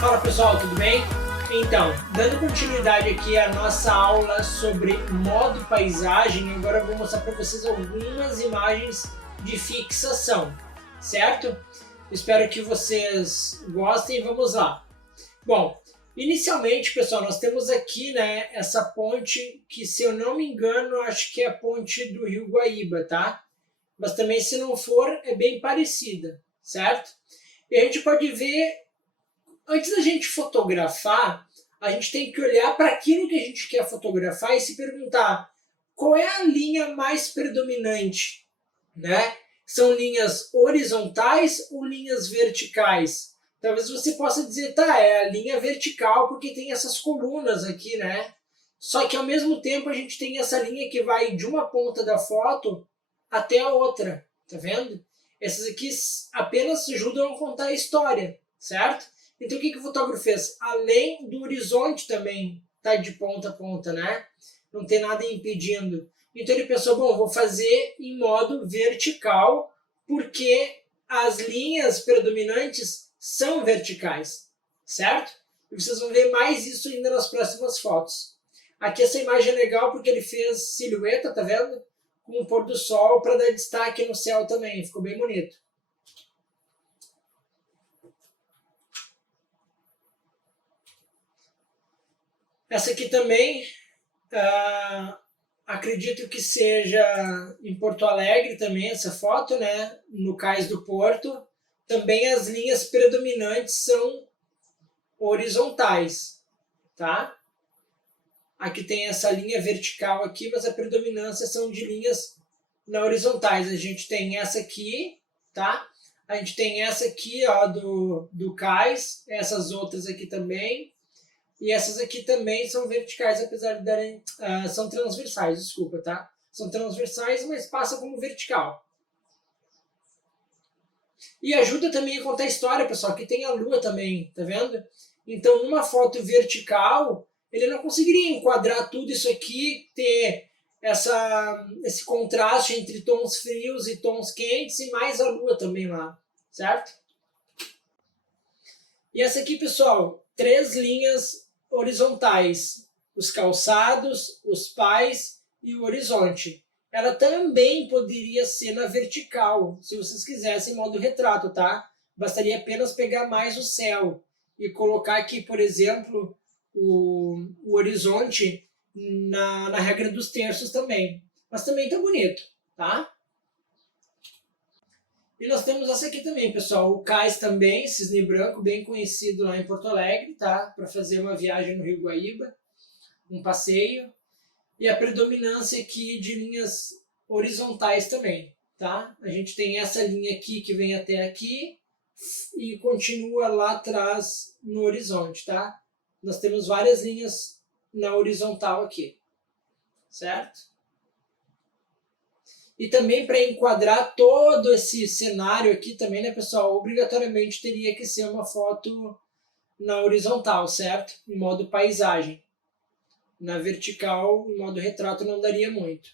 Fala pessoal, tudo bem? Então, dando continuidade aqui à nossa aula sobre modo paisagem, agora eu vou mostrar para vocês algumas imagens de fixação, certo? Espero que vocês gostem, vamos lá. Bom, inicialmente, pessoal, nós temos aqui, né, essa ponte que, se eu não me engano, acho que é a ponte do Rio Guaíba, tá? Mas também, se não for, é bem parecida, certo? E a gente pode ver, antes da gente fotografar, a gente tem que olhar para aquilo que a gente quer fotografar e se perguntar qual é a linha mais predominante, né? São linhas horizontais ou linhas verticais? Talvez você possa dizer, tá, é a linha vertical porque tem essas colunas aqui, né? Só que ao mesmo tempo a gente tem essa linha que vai de uma ponta da foto até a outra, tá vendo? Essas aqui apenas ajudam a contar a história, certo? Então o que o fotógrafo fez? Além do horizonte também tá de ponta a ponta, né? Não tem nada impedindo. Então ele pensou, bom, vou fazer em modo vertical porque as linhas predominantes são verticais, certo? E vocês vão ver mais isso ainda nas próximas fotos. Aqui essa imagem é legal porque ele fez silhueta, tá vendo? Com o pôr do sol para dar destaque no céu também, ficou bem bonito. Essa aqui também, acredito que seja em Porto Alegre também essa foto, né? No Cais do Porto. Também as linhas predominantes são horizontais, tá? Aqui tem essa linha vertical aqui, mas a predominância são de linhas na horizontais. A gente tem essa aqui, tá? A gente tem essa aqui, ó, do cais, essas outras aqui também. E essas aqui também são verticais, apesar de darem... são transversais, desculpa, tá? São transversais, mas passa como vertical. E ajuda também a contar a história, pessoal, que tem a lua também, tá vendo? Então, numa foto vertical, ele não conseguiria enquadrar tudo isso aqui, ter esse contraste entre tons frios e tons quentes e mais a lua também lá, certo? E essa aqui, pessoal, 3 linhas horizontais, os calçados, os pais e o horizonte. Ela também poderia ser na vertical, se vocês quisessem, em modo retrato, tá? Bastaria apenas pegar mais o céu e colocar aqui, por exemplo, o horizonte na regra dos terços também. Mas também tá bonito, tá? E nós temos essa aqui também, pessoal, o cais também, cisne branco, bem conhecido lá em Porto Alegre, tá? Para fazer uma viagem no Rio Guaíba, um passeio. E a predominância aqui de linhas horizontais também, tá? A gente tem essa linha aqui que vem até aqui e continua lá atrás no horizonte, tá? Nós temos várias linhas na horizontal aqui, certo? E também para enquadrar todo esse cenário aqui também, né, pessoal, obrigatoriamente teria que ser uma foto na horizontal, certo? Em modo paisagem. Na vertical, em modo retrato, não daria muito.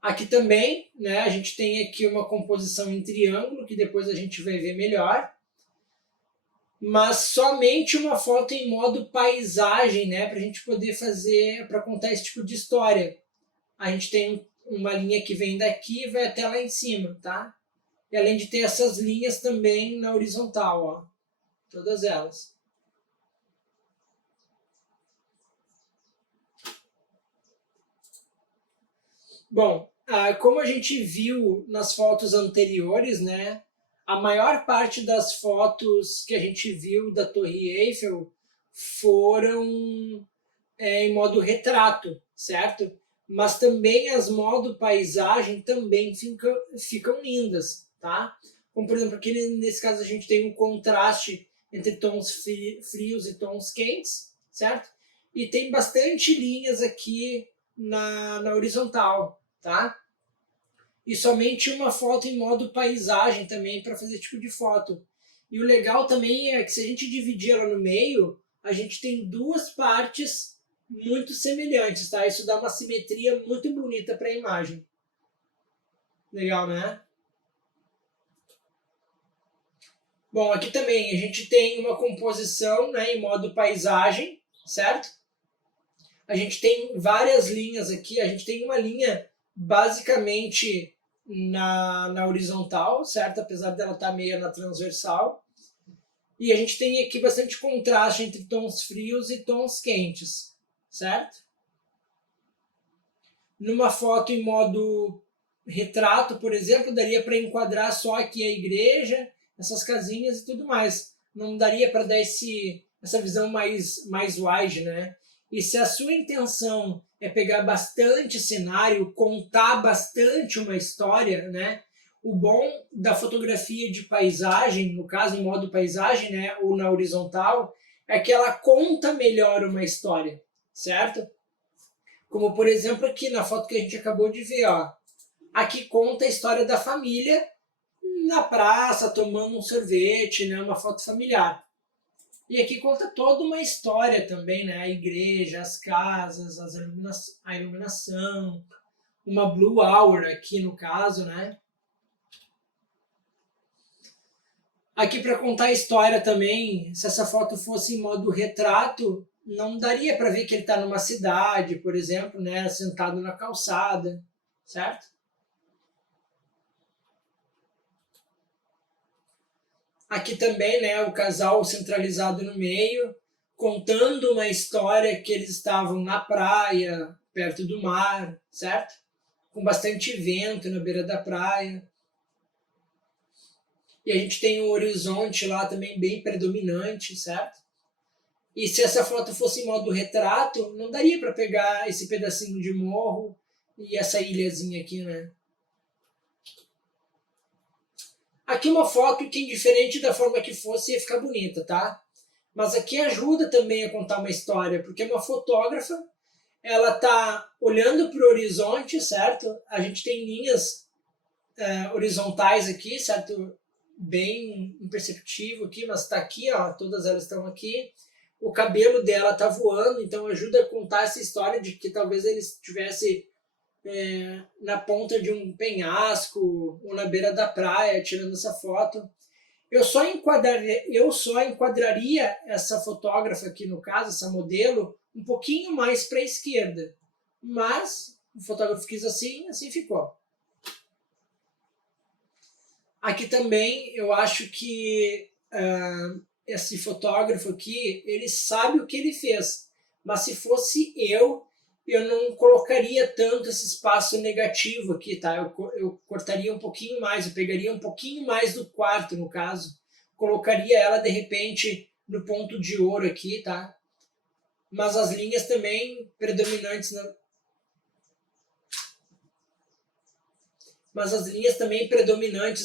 Aqui também, né, a gente tem aqui uma composição em triângulo, que depois a gente vai ver melhor. Mas somente uma foto em modo paisagem, né, para a gente poder fazer, para contar esse tipo de história. A gente tem uma linha que vem daqui e vai até lá em cima, tá? E além de ter essas linhas também na horizontal, ó, todas elas. Bom, como a gente viu nas fotos anteriores, né, a maior parte das fotos que a gente viu da Torre Eiffel foram em modo retrato, certo? Mas também as modo paisagem também ficam lindas, tá? Como, por exemplo, aqui nesse caso a gente tem um contraste entre tons frios e tons quentes, certo? E tem bastante linhas aqui na horizontal, tá? E somente uma foto em modo paisagem também para fazer esse tipo de foto. E o legal também é que se a gente dividir ela no meio, a gente tem duas partes muito semelhantes, tá? Isso dá uma simetria muito bonita para a imagem. Legal, né? Bom, aqui também a gente tem uma composição, né, em modo paisagem, certo? A gente tem várias linhas aqui, a gente tem uma linha basicamente na horizontal, certo? Apesar dela estar meio na transversal. E a gente tem aqui bastante contraste entre tons frios e tons quentes, certo? Numa foto em modo retrato, por exemplo, daria para enquadrar só aqui a igreja, essas casinhas e tudo mais. Não daria para dar essa visão mais wide, né? E se a sua intenção é pegar bastante cenário, contar bastante uma história, né? O bom da fotografia de paisagem, no caso em modo paisagem, né, ou na horizontal, é que ela conta melhor uma história, certo? Como por exemplo aqui na foto que a gente acabou de ver, ó. Aqui conta a história da família na praça, tomando um sorvete, né, uma foto familiar. E aqui conta toda uma história também, né? A igreja, as casas, a iluminação, uma blue hour aqui no caso, né? Aqui para contar a história também, se essa foto fosse em modo retrato, não daria para ver que ele está numa cidade, por exemplo, né? Sentado na calçada, certo? Aqui também, né, o casal centralizado no meio, contando uma história que eles estavam na praia, perto do mar, certo? Com bastante vento na beira da praia. E a gente tem o horizonte lá também bem predominante, certo? E se essa foto fosse em modo retrato, não daria para pegar esse pedacinho de morro e essa ilhazinha aqui, né? Aqui uma foto que, indiferente da forma que fosse, ia ficar bonita, tá? Mas aqui ajuda também a contar uma história, porque uma fotógrafa, ela tá olhando para o horizonte, certo? A gente tem linhas horizontais aqui, certo? Bem imperceptível aqui, mas tá aqui, ó, todas elas estão aqui. O cabelo dela tá voando, então ajuda a contar essa história de que talvez ele estivesse na ponta de um penhasco ou na beira da praia, tirando essa foto. Eu só enquadraria essa fotógrafa aqui, no caso, essa modelo, um pouquinho mais para a esquerda. Mas o fotógrafo quis assim, assim ficou. Aqui também eu acho que esse fotógrafo aqui, ele sabe o que ele fez. Mas se fosse eu não colocaria tanto esse espaço negativo aqui, tá? Eu cortaria um pouquinho mais, eu pegaria um pouquinho mais do quarto, no caso. Colocaria ela, de repente, no ponto de ouro aqui, tá? Mas as linhas também predominantes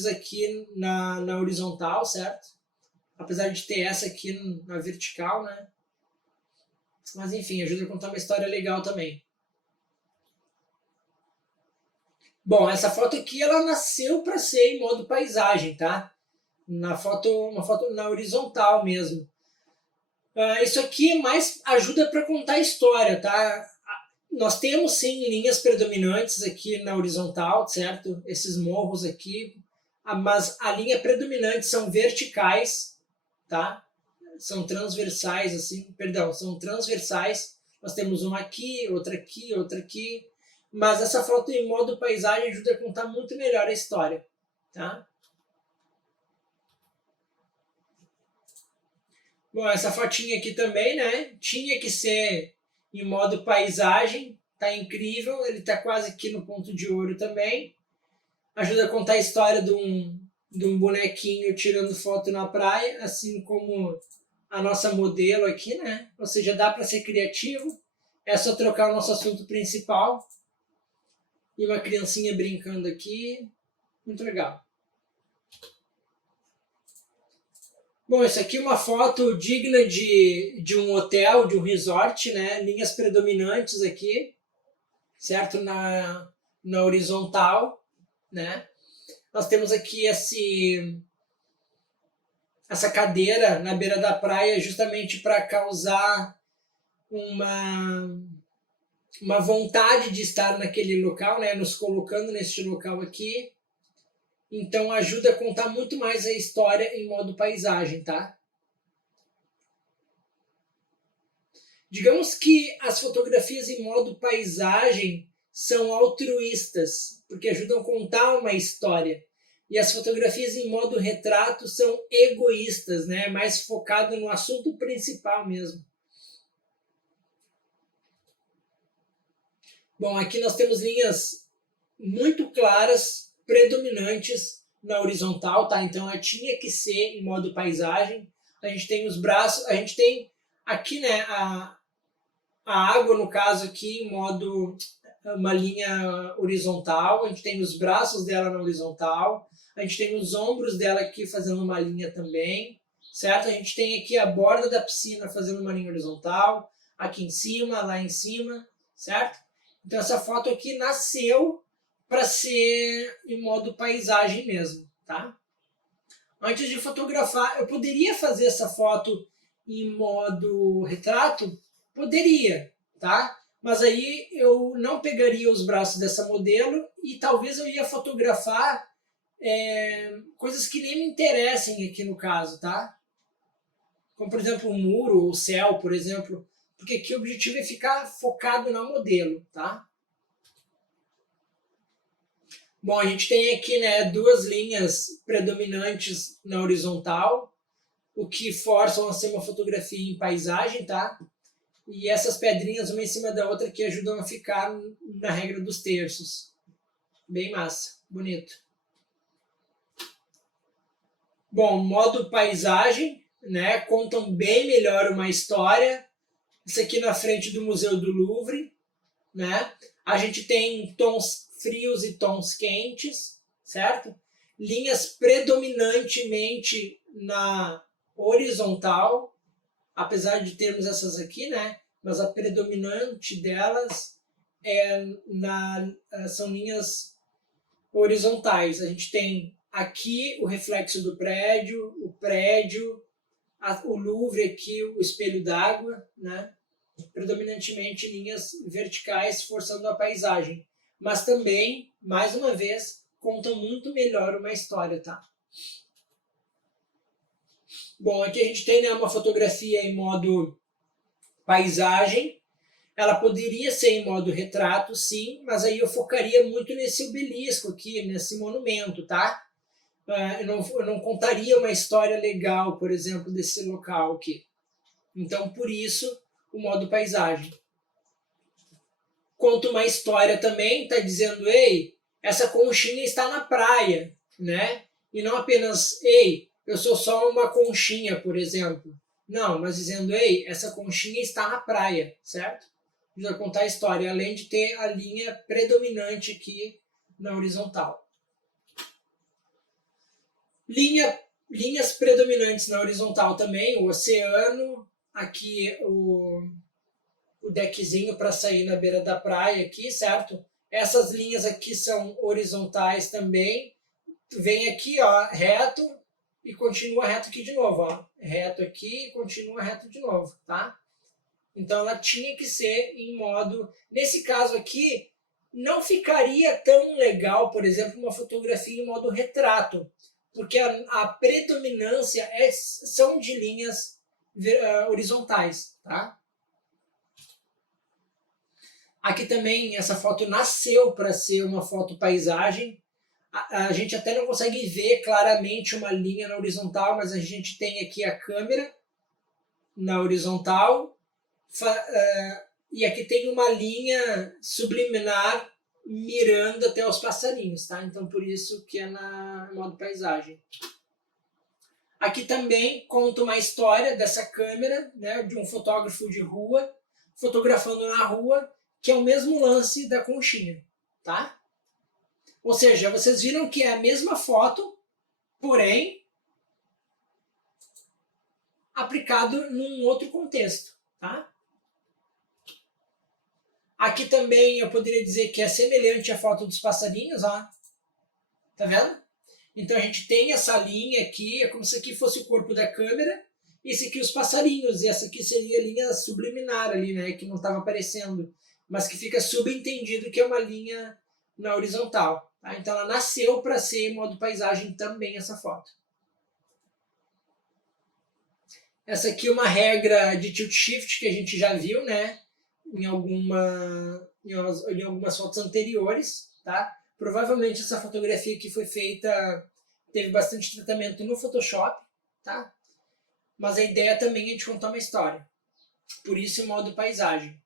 aqui na horizontal, certo? Apesar de ter essa aqui na vertical, né? Mas enfim, ajuda a contar uma história legal também. Bom, essa foto aqui, ela nasceu para ser em modo paisagem, tá? Uma foto na horizontal mesmo. Isso aqui mais ajuda para contar a história, tá? Nós temos sim linhas predominantes aqui na horizontal, certo? Esses morros aqui, mas a linha predominante são verticais, tá? São transversais, assim, perdão, são transversais. Nós temos uma aqui, outra aqui, outra aqui. Mas essa foto em modo paisagem ajuda a contar muito melhor a história, tá? Bom, essa fotinha aqui também, né? Tinha que ser em modo paisagem, tá incrível, ele tá quase aqui no ponto de ouro também. Ajuda a contar a história de um bonequinho tirando foto na praia, assim como a nossa modelo aqui, né? Ou seja, dá para ser criativo, é só trocar o nosso assunto principal. E uma criancinha brincando aqui, muito legal. Bom, isso aqui é uma foto digna de um hotel, de um resort, né? Linhas predominantes aqui, certo? Na horizontal, né? Nós temos aqui essa cadeira na beira da praia justamente para causar uma vontade de estar naquele local, né? Nos colocando neste local aqui. Então ajuda a contar muito mais a história em modo paisagem, tá? Digamos que as fotografias em modo paisagem são altruístas, porque ajudam a contar uma história. E as fotografias em modo retrato são egoístas, né? Mais focado no assunto principal mesmo. Bom, aqui nós temos linhas muito claras, predominantes na horizontal, tá? Então ela tinha que ser em modo paisagem. A gente tem os braços, a gente tem aqui, né, a água, no caso aqui, em modo uma linha horizontal. A gente tem os braços dela na horizontal. A gente tem os ombros dela aqui fazendo uma linha também, certo? A gente tem aqui a borda da piscina fazendo uma linha horizontal, aqui em cima, lá em cima, certo? Então essa foto aqui nasceu para ser em modo paisagem mesmo, tá? Antes de fotografar, eu poderia fazer essa foto em modo retrato? Poderia, tá? Mas aí eu não pegaria os braços dessa modelo e talvez eu ia fotografar coisas que nem me interessem aqui no caso, tá? Como, por exemplo, um muro ou céu, por exemplo, porque aqui o objetivo é ficar focado na modelo, tá? Bom, a gente tem aqui, né, duas linhas predominantes na horizontal, o que forçam a ser uma fotografia em paisagem, tá? E essas pedrinhas uma em cima da outra que ajudam a ficar na regra dos terços. Bem massa, bonito. Bom, modo paisagem, né? Contam bem melhor uma história. Isso aqui na frente do Museu do Louvre, né? A gente tem tons frios e tons quentes, certo? Linhas predominantemente na horizontal, apesar de termos essas aqui, né? Mas a predominante delas são linhas horizontais. A gente tem aqui o reflexo do prédio, o Louvre aqui, o espelho d'água, né? Predominantemente linhas verticais forçando a paisagem. Mas também, mais uma vez, contam muito melhor uma história, tá? Bom, aqui a gente tem, né, uma fotografia em modo paisagem. Ela poderia ser em modo retrato, sim, mas aí eu focaria muito nesse obelisco aqui, nesse monumento, tá? Eu não contaria uma história legal, por exemplo, desse local aqui. Então, por isso, o modo paisagem. Conta uma história também, está dizendo, ei, essa conchinha está na praia, né? E não apenas, ei, eu sou só uma conchinha, por exemplo. Não, mas dizendo, ei, essa conchinha está na praia, certo? Vai contar a história, além de ter a linha predominante aqui na horizontal. Linhas predominantes na horizontal também, o oceano, aqui o deckzinho para sair na beira da praia aqui, certo? Essas linhas aqui são horizontais também. Vem aqui, ó, reto e continua reto aqui de novo, ó. Reto aqui e continua reto de novo, tá? Então ela tinha que ser em modo... Nesse caso aqui, não ficaria tão legal, por exemplo, uma fotografia em modo retrato, porque a predominância são de linhas horizontais, tá? Aqui também essa foto nasceu para ser uma foto paisagem. A gente até não consegue ver claramente uma linha na horizontal, mas a gente tem aqui a câmera na horizontal e aqui tem uma linha subliminar mirando até os passarinhos, tá? Então por isso que é na modo paisagem. Aqui também conta uma história dessa câmera, né, de um fotógrafo de rua fotografando na rua, que é o mesmo lance da conchinha, tá? Ou seja, vocês viram que é a mesma foto, porém aplicado num outro contexto, tá? Aqui também eu poderia dizer que é semelhante à foto dos passarinhos, ó. Tá vendo? Então a gente tem essa linha aqui, é como se aqui fosse o corpo da câmera, e esse aqui os passarinhos, e essa aqui seria a linha subliminar ali, né, que não estava aparecendo, mas que fica subentendido que é uma linha na horizontal. Tá? Então ela nasceu para ser em modo paisagem também essa foto. Essa aqui é uma regra de tilt shift que a gente já viu, né? Em algumas fotos anteriores, tá? Provavelmente essa fotografia que foi feita teve bastante tratamento no Photoshop, tá? Mas a ideia também é de contar uma história. Por isso o modo paisagem.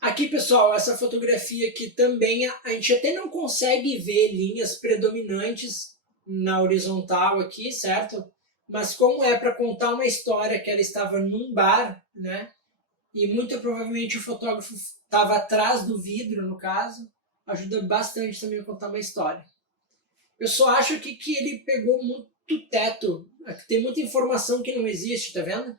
Aqui, pessoal, essa fotografia aqui também, a gente até não consegue ver linhas predominantes na horizontal aqui, certo? Mas como é para contar uma história que ela estava num bar, né? E muito provavelmente o fotógrafo estava atrás do vidro, no caso, ajuda bastante também a contar uma história. Eu só acho aqui que ele pegou muito teto, tem muita informação que não existe, tá vendo?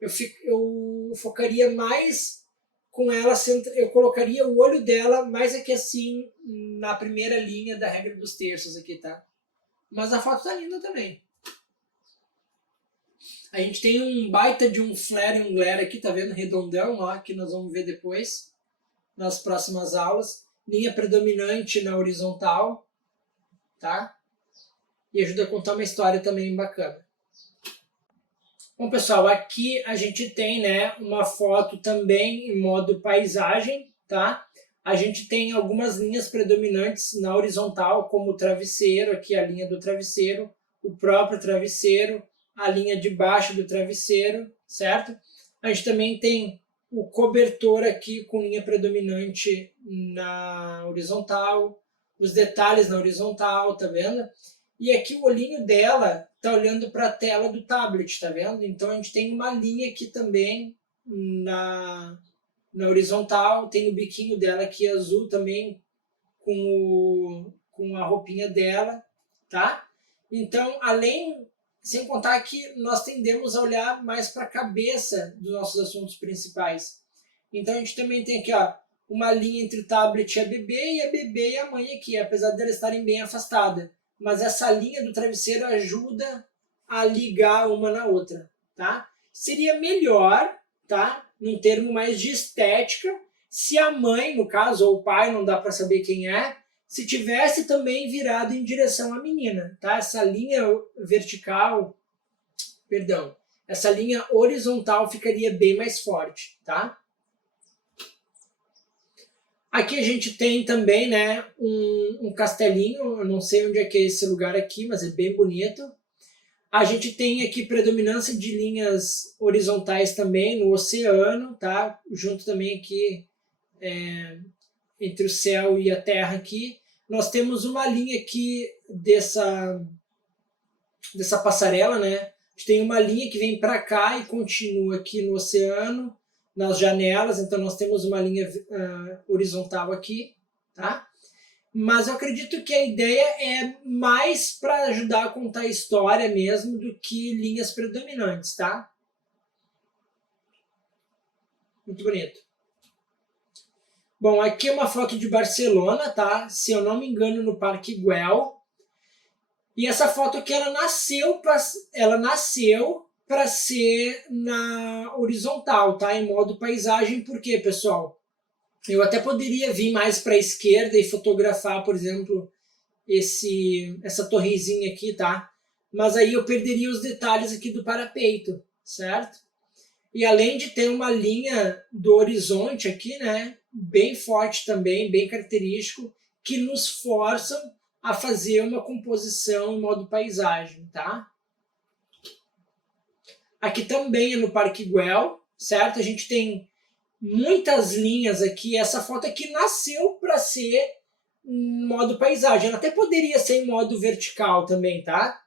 Eu focaria mais com ela, eu colocaria o olho dela mais aqui assim, na primeira linha da regra dos terços aqui, tá? Mas a foto tá linda também. A gente tem um baita de um flare e um glare aqui, tá vendo? Redondão, ó, que nós vamos ver depois, nas próximas aulas. Linha predominante na horizontal, tá? E ajuda a contar uma história também bacana. Bom, pessoal, aqui a gente tem, né, uma foto também em modo paisagem, tá? A gente tem algumas linhas predominantes na horizontal, como o travesseiro, aqui a linha do travesseiro, o próprio travesseiro, a linha de baixo do travesseiro, certo? A gente também tem o cobertor aqui com linha predominante na horizontal, os detalhes na horizontal, tá vendo? E aqui o olhinho dela tá olhando para a tela do tablet, tá vendo? Então a gente tem uma linha aqui também na horizontal, tem o biquinho dela aqui azul também com a roupinha dela, tá? Então, sem contar que nós tendemos a olhar mais para a cabeça dos nossos assuntos principais. Então a gente também tem aqui, ó, uma linha entre o tablet e a bebê e a mãe aqui, apesar de elas estarem bem afastadas. Mas essa linha do travesseiro ajuda a ligar uma na outra, tá? Seria melhor, tá? Num termo mais de estética, se a mãe, no caso, ou o pai, não dá para saber quem é, se tivesse também virado em direção à menina, tá? Essa linha vertical, perdão, essa linha horizontal ficaria bem mais forte, tá? Aqui a gente tem também, né, um castelinho, eu não sei onde é que é esse lugar aqui, mas é bem bonito. A gente tem aqui predominância de linhas horizontais também no oceano, tá? Junto também aqui entre o céu e a terra aqui. Nós temos uma linha aqui dessa passarela, né? A gente tem uma linha que vem para cá e continua aqui no oceano, nas janelas, então nós temos uma linha horizontal aqui, tá? Mas eu acredito que a ideia é mais para ajudar a contar a história mesmo do que linhas predominantes, tá? Muito bonito. Bom, aqui é uma foto de Barcelona, tá? Se eu não me engano, no Parque Güell. E essa foto aqui, ela nasceu para ser na horizontal, tá? Em modo paisagem. Por quê, pessoal? Eu até poderia vir mais para a esquerda e fotografar, por exemplo, essa torrezinha aqui, tá? Mas aí eu perderia os detalhes aqui do parapeito, certo? E além de ter uma linha do horizonte aqui, né? Bem forte também, bem característico, que nos forçam a fazer uma composição em modo paisagem, tá? Aqui também é no Parque Güell, certo? A gente tem muitas linhas aqui. Essa foto aqui nasceu para ser em modo paisagem. Ela até poderia ser em modo vertical também, tá?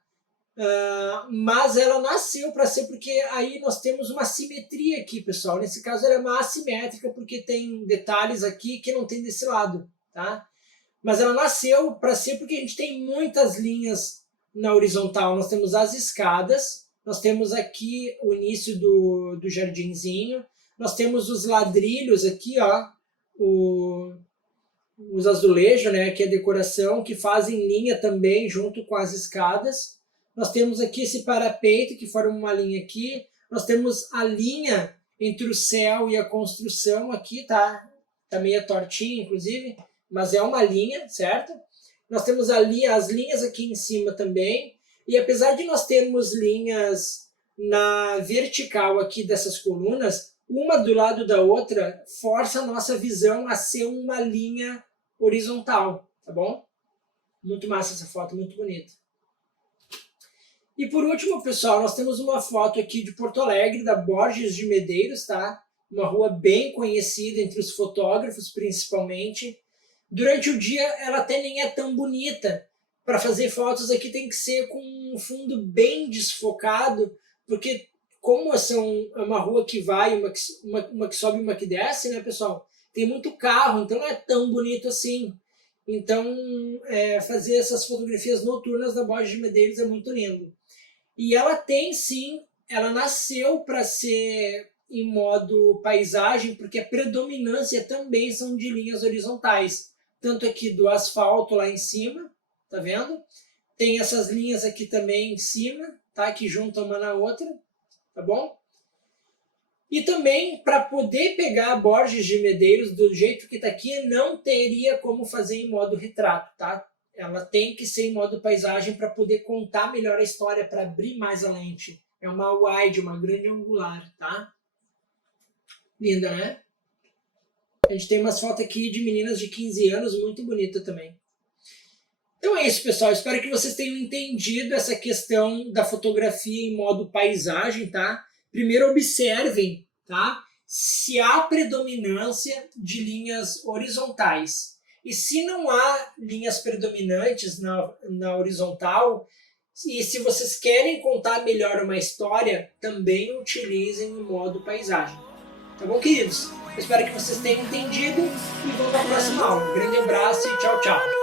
Mas ela nasceu para ser porque aí nós temos uma simetria aqui, pessoal. Nesse caso ela é uma assimétrica porque tem detalhes aqui que não tem desse lado, tá? Mas ela nasceu para ser porque a gente tem muitas linhas na horizontal. Nós temos as escadas, nós temos aqui o início do jardinzinho, nós temos os ladrilhos aqui, ó, os azulejos, né, que é a decoração, que fazem linha também junto com as escadas. Nós temos aqui esse parapeito que forma uma linha aqui. Nós temos a linha entre o céu e a construção aqui, tá? tá meio tortinha, inclusive, mas é uma linha, certo? Nós temos ali as linhas aqui em cima também, e apesar de nós termos linhas na vertical aqui dessas colunas, uma do lado da outra força a nossa visão a ser uma linha horizontal, tá bom? Muito massa essa foto, muito bonita. E por último, pessoal, nós temos uma foto aqui de Porto Alegre, da Borges de Medeiros, tá? Uma rua bem conhecida entre os fotógrafos, principalmente. Durante o dia, ela até nem é tão bonita. Para fazer fotos aqui tem que ser com um fundo bem desfocado, porque como é uma rua que vai, uma que sobe e uma que desce, né, pessoal? Tem muito carro, então não é tão bonito assim. Então, fazer essas fotografias noturnas da Borges de Medeiros é muito lindo. E ela tem sim, ela nasceu para ser em modo paisagem, porque a predominância também são de linhas horizontais. Tanto aqui do asfalto lá em cima, tá vendo? Tem essas linhas aqui também em cima, tá? Que juntam uma na outra, tá bom? E também, para poder pegar a Borges de Medeiros do jeito que está aqui, não teria como fazer em modo retrato, tá? Ela tem que ser em modo paisagem para poder contar melhor a história, para abrir mais a lente. É uma wide, uma grande angular, tá? Linda, né? A gente tem umas fotos aqui de meninas de 15 anos, muito bonita também. Então é isso, pessoal. Espero que vocês tenham entendido essa questão da fotografia em modo paisagem, tá? Primeiro observem, tá? Se há predominância de linhas horizontais. E se não há linhas predominantes na horizontal, e se vocês querem contar melhor uma história, também utilizem o modo paisagem. Tá bom, queridos? Eu espero que vocês tenham entendido e vamos para a próxima aula. Um grande abraço e tchau, tchau.